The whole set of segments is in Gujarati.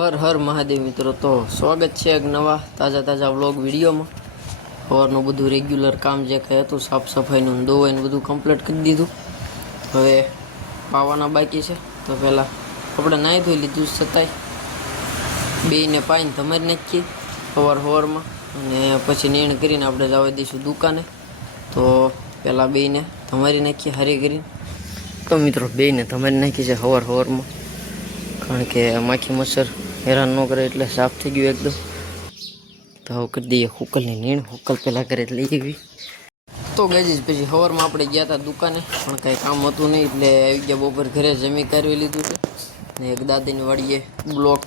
હર હર મહાદેવ મિત્રો, તો સ્વાગત છે એક નવા તાજા વ્લોગ વિડીયોમાં। સવારનું બધું રેગ્યુલર કામ જે કંઈ હતું, સાફ સફાઈનું દોવાઈનું બધું કમ્પ્લીટ કરી દીધું। હવે પાવાના બાકી છે, તો પહેલાં આપણે નાહી ધોઈ લીધું છતાંય બેયને પાઈને તમારી નાખીએ સવારમાં, અને પછી નીણ કરીને આપણે જવા દઈશું દુકાને। તો પહેલાં બેયને તમારી નાખીએ હારી કરીને। તો મિત્રો બેયને તમારી નાખી છે સવારમાં, કારણ કે માખી મચ્છર હેરાન ન કરે એટલે સાફ થઈ ગયું એકદમ। તો હવે કરી દઈએ હુકલની નીણ, હુકલ પહેલાં ઘરે લઈ આવી। તો ગાઈઝ પછી સવારમાં આપણે ગયા હતા દુકાને, પણ કાંઈ કામ હતું નહીં એટલે આવી ગયા બપોર ઘરે, જમી કાઢવી લીધું છે। ને એક દાદીની વાડીએ બ્લોક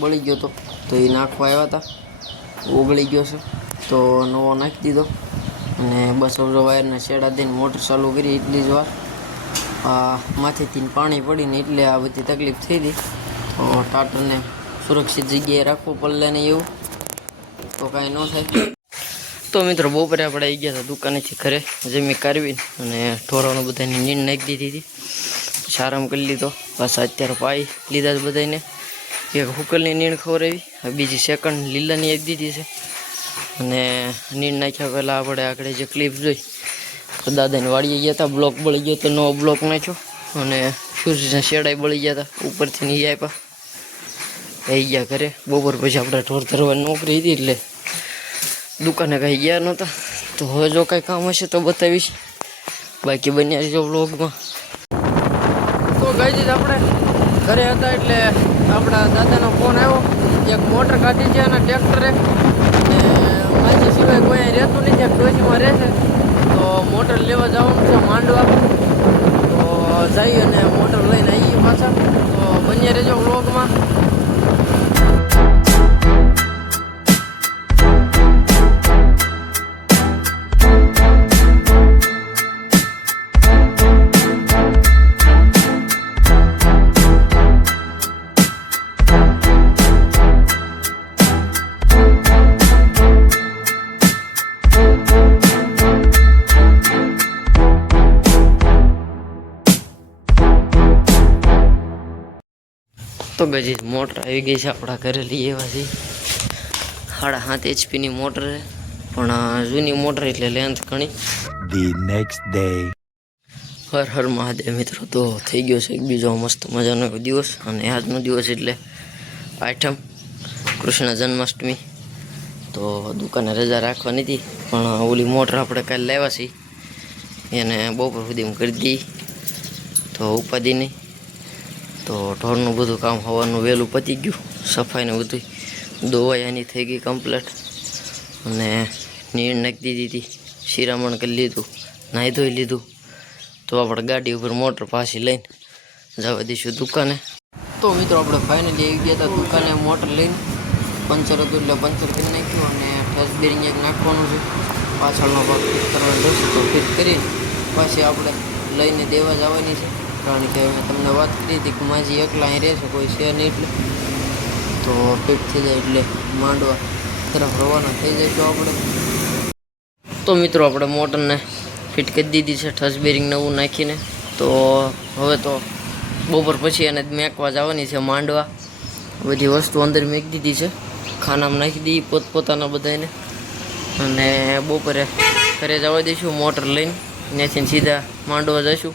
બળી ગયો હતો, તો એ નાખવા આવ્યા હતા, ઓગળી ગયો છે તો નવો નાખી દીધો। અને બસ હવે વાયરના શેડા દઈને મોટર ચાલુ કરી એટલી જ વાર માથેથી પાણી પડીને એટલે આ બધી તકલીફ થઈ હતી। તો ટાટરને સુરક્ષિત જગ્યાએ રાખવું પડે ને, એવું તો કાંઈ ન થાય। તો મિત્રો બપોરે આપણે આવી ગયા હતા દુકાનેથી ઘરે, જમી કાઢવી અને ઢોરાનું બધાની નીણ નાખી દીધી હતી, પછી આરામ કરી લીધો। પાછા અત્યારે પાઈ લીધા છે બધાને, એક હુકલની નીણ ખવડાવી, બીજી સેકન્ડ લીલાની આપી દીધી છે। અને નીણ નાખ્યા પહેલાં આપણે આગળ જે ક્લિપ જોઈ, તો દાદાની વાડીએ ગયા હતા, બ્લોક બળી ગયો તો નવો બ્લોક નાખ્યો, અને સૂર્યના શેડાઈ બળી ગયા હતા ઉપરથી નહીં આપ્યા। આવી ગયા ઘરે, બપોર પછી આપણે ઢોર ધરવાની નોકરી હતી એટલે દુકાને કાંઈ ગયા નહોતા। તો હવે જો કાંઈ કામ હશે તો બતાવીશ, બાકી બન્યા જો વ્લોગમાં। તો ગાઈઝ આપણે ઘરે હતા એટલે આપણા દાદાનો ફોન આવ્યો, એક મોટર કાઢી છે અને ટ્રેક્ટરે, અને માછી સિવાય કોઈ અહીં રહેતું નથી, ડોશીમાં રહેશે તો મોટર લેવા જવાનું છે માંડવા। તો જઈ અને મોટર લઈને આવીએ પાછા, તો બન્યા રહેજો વ્લોગમાં। તો ગજી મોટર આવી ગઈ છે આપણા ઘરે, લઈ આવ્યા છે 7.5 HP મોટર છે, પણ જૂની મોટર એટલે લેન્થ ઘણી। The next day. Har Har Mahadev મિત્રો, તો થઈ ગયો છે એક બીજો મસ્ત મજાનો દિવસ, અને આજનો દિવસ એટલે 8મ કૃષ્ણ જન્માષ્ટમી। તો દુકાને રજા રાખવાની હતી, પણ ઓલી મોટર આપણે કાલે લાવ્યા છીએ એને બપોર સુધી કરી દઈ તો ઉપાધિ નહીં। તો ઢોરનું બધું કામ સવારનું વહેલું પતી ગયું, સફાઈને બધું દોવાઈ એની થઈ ગઈ કમ્પ્લીટ, અને નીણ નાખી દીધી હતી, શિરામણ કરી લીધું, નાહી ધોઈ લીધું। તો આપણે ગાડી ઉપર મોટર પાછી લઈને જવા દઈશું દુકાને। તો મિત્રો આપણે ફાઇનલી આવી ગયા હતા દુકાને મોટર લઈને, પંચર હતું એટલે પંચર કરી નાખ્યું, અને ટચ બેરિંગ એક નાખવાનું છે, પાછળનો ભાગ ફિટ કરવા જશે તો ફિટ કરીને પાછી આપણે લઈને દેવા જવાની છે। કારણ કે મેં તમને વાત કરી હતી કે માજી એકલા અહીં રહેશે, કોઈ છે નહીં, એટલે તો ફિટ થઈ જાય એટલે માંડવા તરફ રવાના થઈ જઈશું આપણે। તો મિત્રો આપણે મોટરને ફિટ કરી દીધી છે ટચ બેરિંગ નવું નાખીને। તો હવે તો બપોર પછી એને મેકવા જવાની છે માંડવા, બધી વસ્તુ અંદર મેકી દીધી છે, ખાનામાં નાખી દઈએ પોતપોતાના બધાને, અને બપોરે ઘરે જવા દઈશું મોટર લઈને, ત્યાંથી સીધા માંડવા જઈશું।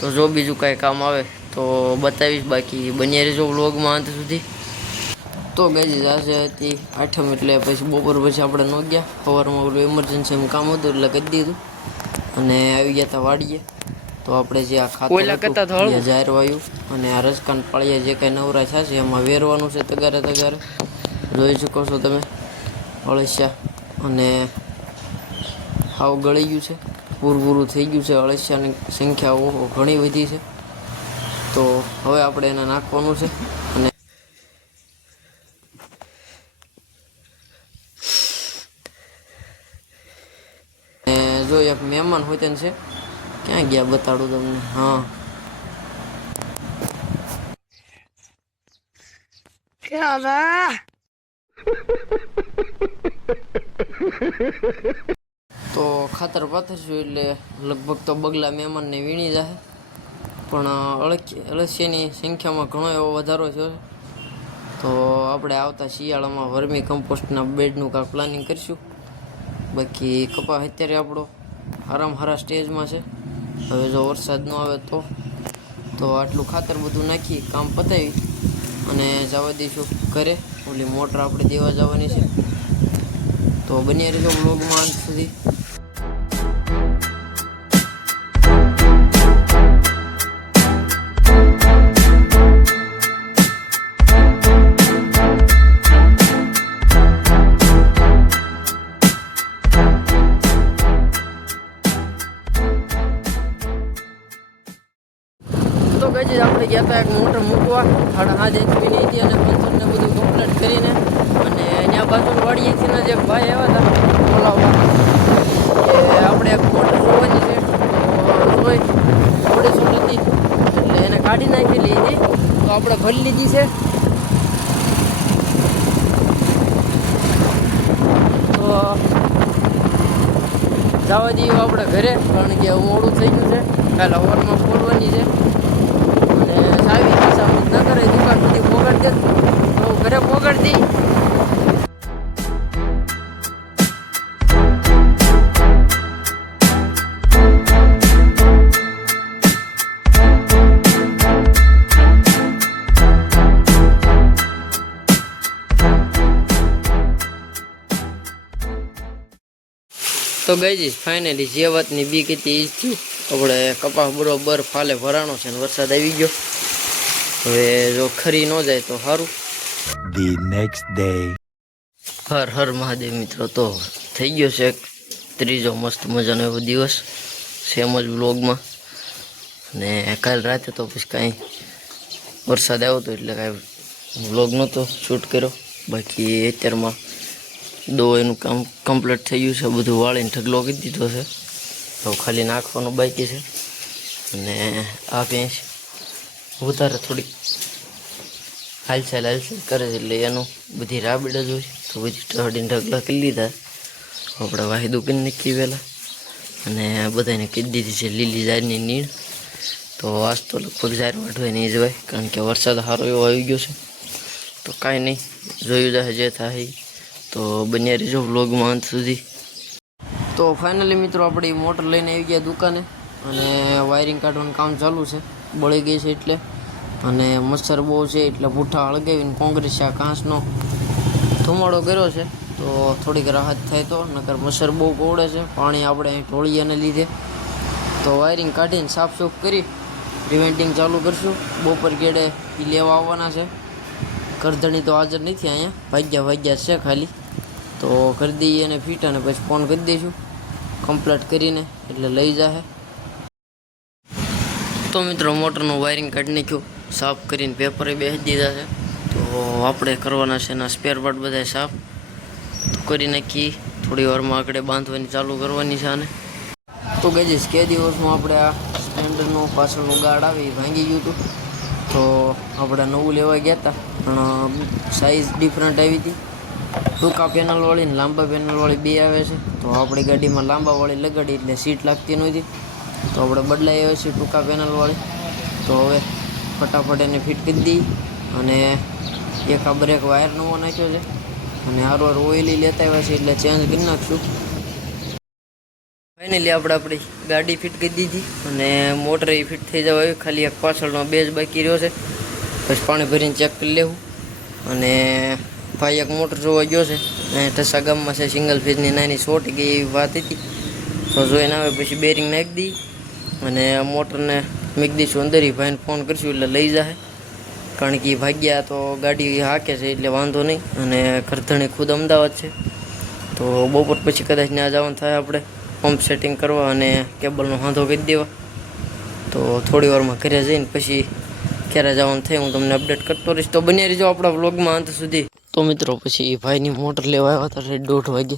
તો જો બીજું કાંઈ કામ આવે તો બતાવીશ, બાકી બન્યા રહેજો વ્લોગમાં અંત સુધી। તો ગાઈઝ આજે હતી 8મ એટલે પછી બપોર પછી આપણે ન ગયા, સવારમાં ઓલું ઇમરજન્સીમાં કામ હતું એટલે કરી દીધું, અને આવી ગયા હતા વાડીએ। તો આપણે જે આ ખાતર જાહેર વાયુ અને આ રસકાન પાળિયા જે કાંઈ નવરા થશે એમાં વેરવાનું છે તગારે, જોઈ શકો છો તમે અળસિયા, અને હાવ ગળી ગયું છે, પૂરું થઈ ગયું છે, અળસિયાની સંખ્યા ઘણી વધી છે। તો હવે આપણે એને નાખવાનું છે, અને જો એક મહેમાન હોય તેને છે, ક્યાં ગયા બતાડું તમને, હા તો ખાતર પાથરશું એટલે લગભગ તો બગલા મહેમાનને વીણી જાય, પણ અળસિયાની સંખ્યામાં ઘણો એવો વધારો છે। તો તો આપણે આવતા શિયાળામાં વર્મી કમ્પોસ્ટના બેડનું કાંઈક પ્લાનિંગ કરીશું. બાકી કપાસ અત્યારે આપણો હારા સ્ટેજમાં છે. હવે જો વરસાદ ન આવે તો આટલું ખાતર બધું નાખી કામ પતાવી અને જવા દઈશું ઘરે. ઓલી મોટર આપણે દેવા જવાની છે. તો બની રહેજો વ્લોગમાં અંત સુધી. તો કઈ આપણે ગયા હતા એક મોટર મૂકવા 7.5 HP ની હતી અને પંચરને બધું કમ્પ્લીટ કરીને અને ત્યાં બાજુ વાડીએથી ને જે ભાઈ આવ્યા હતા બોલાવવા કે આપણે એક મોટર જોવાની છે. તો જોઈ થોડી શું હતી એટલે એને કાઢી નાખેલી હતી. તો આપણે ભરી લીધી છે. તો જવા દઈએ આપણે ઘરે, કારણ કે મોડું થઈ ગયું છે. કાલે સવારમાં ખોલવાની છે અને સાવી હિસાબ ન કરે દુકાન સુધી પોગાડી દે તો ઘરે પોગાડી દઈ. તો ગઈ ફાઇનલી જે વાતની બીક હતી એ જ થયું. આપણે કપાસ બરોબર ફાલે ભરાણો છે ને વરસાદ આવી ગયો. હવે જો ખરી ન જાય તો સારું. The next day. Har Har Mahadev મિત્રો. તો થઈ ગયો છે ત્રીજો મસ્ત મજાનો એવો દિવસ સેમ જ વ્લોગમાં. ને કાલ રાતે તો પછી કાંઈ વરસાદ આવ્યો હતો એટલે કાંઈ વ્લોગ નહોતો શૂટ કર્યો. બાકી અત્યારમાં એનું કામ કમ્પ્લીટ થઈ ગયું છે. બધું વાળીને ઢગલો કરી દીધો છે. તો ખાલી નાખવાનું બાકી છે. અને આ ભેંસ વધારે થોડીક હાલચાલ કરે છે એટલે એનું બધી રાબડ જ હોય. તો બધી ટહડીને ઢગલા કરી લીધા. આપણે વાહિદું કરી નાખી વહેલા અને બધાને કહી દીધી છે લીલી ઝાડની નીણ. તો આજ તો લગભગ ઝાડ વાઢવાય નહીં જવાય, કારણ કે વરસાદ સારો એવો આવી ગયો છે. તો કાંઈ નહીં, જોયું જાય જે થાય. તો બન્યા રહેજો વ્લોગમાં અંત સુધી. તો ફાઇનલી મિત્રો આપણે મોટર લઈને આવી ગયા દુકાને અને વાયરિંગ કાઢવાનું કામ ચાલુ છે. બળી ગઈ છે એટલે, અને મચ્છર બહુ છે એટલે પૂઠા હળગાવીને કોંગ્રેસ કાંસનો ધુમાડો કર્યો છે. તો થોડીક રાહત થાય તો, નકર મચ્છર બહુ કોવડે છે. પાણી આપણે અહીં ઢોળિયાને લીધે. તો વાયરિંગ કાઢીને સાફ કરી પ્રિવેન્ટિંગ ચાલુ કરશું. બપોર ગેડે એ લેવા આવવાના છે. કરધણી તો હાજર નથી અહીંયા, ભાગ્યા છે ખાલી. તો કરી દઈએ અને ફિટ અને પછી ફોન કરી દઈશું કમ્પ્લીટ કરીને એટલે લઈ જાય. તો મિત્રો મોટરનું વાયરિંગ કાઢી નાખ્યું, સાફ કરીને પેપરે બેસી દીધા છે. તો આપણે કરવાના છે એના સ્પેર પાર્ટ બધા સાફ. તો કરી નાખી થોડી વારમાં આગળ બાંધવાની ચાલુ કરવાની છે. આને તો ગઈ કે દિવસમાં આપણે આ સ્ટેન્ડરનું પાછળનું ગાર્ડ આવી ભાંગી ગયું હતું. તો આપણે નવું લેવા ગયા હતા પણ સાઇઝ ડિફરન્ટ આવી હતી. ટૂંકા પેનલવાળી ને લાંબા પેનલવાળી બે આવે છે. તો આપણી ગાડીમાં લાંબાવાળી લગાડી એટલે સીટ લાગતી નહોતી. તો આપણે બદલાઈ આવે છે ટૂંકા પેનલવાળી. તો હવે ફટાફટ એને ફિટ કરી દઈએ અને એક આ બ્રેક વાયર નવો નાખ્યો છે અને હારવાર ઓઇલી લેતા આવ્યા છે એટલે ચેન્જ કરી નાખશું. ફાઇનલી આપણે આપણી ગાડી ફિટ કરી દીધી અને મોટર એ ફિટ થઈ જવા આવી. ખાલી એક પાછળનો બેઝ બાકી રહ્યો છે, પછી પાણી ભરીને ચેક કરી લેવું. અને ભાઈ એક મોટર જોવા ગયો છે અહીંયા ઠસા ગામમાં છે, સિંગલ ફેઝની નાની શોર્ટ ગઈ એવી વાત હતી. તો જોઈને આવે પછી બેરિંગ નાખી દઈ અને મોટરને મૂકી દઈશું અંદર. એ ભાઈને ફોન કરીશું એટલે લઈ જાય, કારણ કે એ ભાગ્યા તો ગાડી હાકે છે એટલે વાંધો નહીં. અને કરધણી ખુદ અમદાવાદ છે. તો બપોર પછી કદાચ ત્યાં જવાનું થાય આપણે પંપ સેટિંગ કરવા અને કેબલનો વાંધો કરી દેવા. તો થોડી વારમાં ઘરે જઈને પછી ક્યારે જવાનું થાય હું તમને અપડેટ કરતો રહીશ. તો બન્યા રહીજો આપણા વ્લોગમાં અંત સુધી. તો મિત્રો પછી એ ભાઈની મોટર લેવા આવ્યા હતા 1:30 વાગે.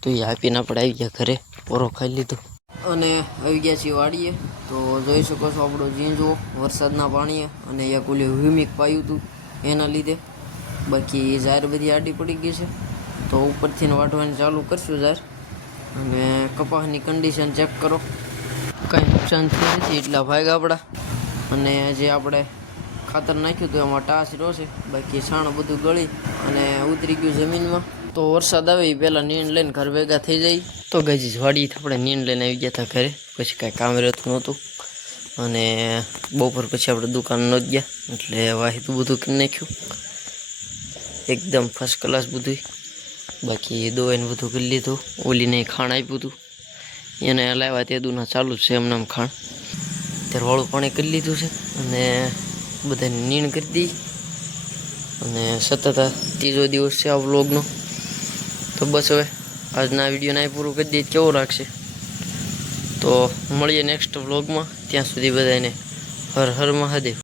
તો એ આપીને આપણે આવી ગયા ઘરે, પોરો ખાઈ લીધો અને આવી ગયા છીએ વાડીએ. તો જોઈ શકો છો આપણો ઝીંઝો વરસાદના પાણીએ અને એક ઓલી હ્યુમિક પાયું હતું એના લીધે. બાકી ઝાર બધી આડી પડી ગઈ છે. તો ઉપરથી વાઢવાની ચાલુ કરશું ઝાર. અને કપાસની કન્ડિશન ચેક કરો, કાંઈ નુકસાન થયું નથી એટલા ભાગ આપણા. અને જે આપણે ખાતર નાખ્યું તો એમાં ટાસ રહ્યો છે, બાકી છાણ બધું ગળી અને ઉતરી ગયું જમીનમાં. તો વરસાદ આવે એ પહેલાં નીંદ લઈને ઘર ભેગા થઈ જાય. તો ગઈ વાડી આપણે નીંદ લઈને આવી ગયા હતા ઘરે, પછી કાંઈ કામ રહેતું નહોતું અને બપોર પછી આપણે દુકાન ન જ ગયા, એટલે વાહીતું બધું કરી નાખ્યું એકદમ ફર્સ્ટ ક્લાસ બધું. બાકી દોઈને બધું કરી લીધું. ઓલીને ખાણ આપ્યું હતું, એને લાવ્યા તે દુના ચાલુ જ છે એમને આમ ખાણ. ત્યારે વાળું પાણી કરી લીધું છે અને બધાને નીણ કરી દઈ. અને સતત આ ત્રીજો દિવસ છે આ વ્લોગનો. તો બસ હવે આજના વિડીયોને અહીં પૂરું કરી દઈએ. કેવો રાખશે તો મળીએ નેક્સ્ટ વ્લોગમાં. ત્યાં સુધી બધાને હર હર મહાદેવ.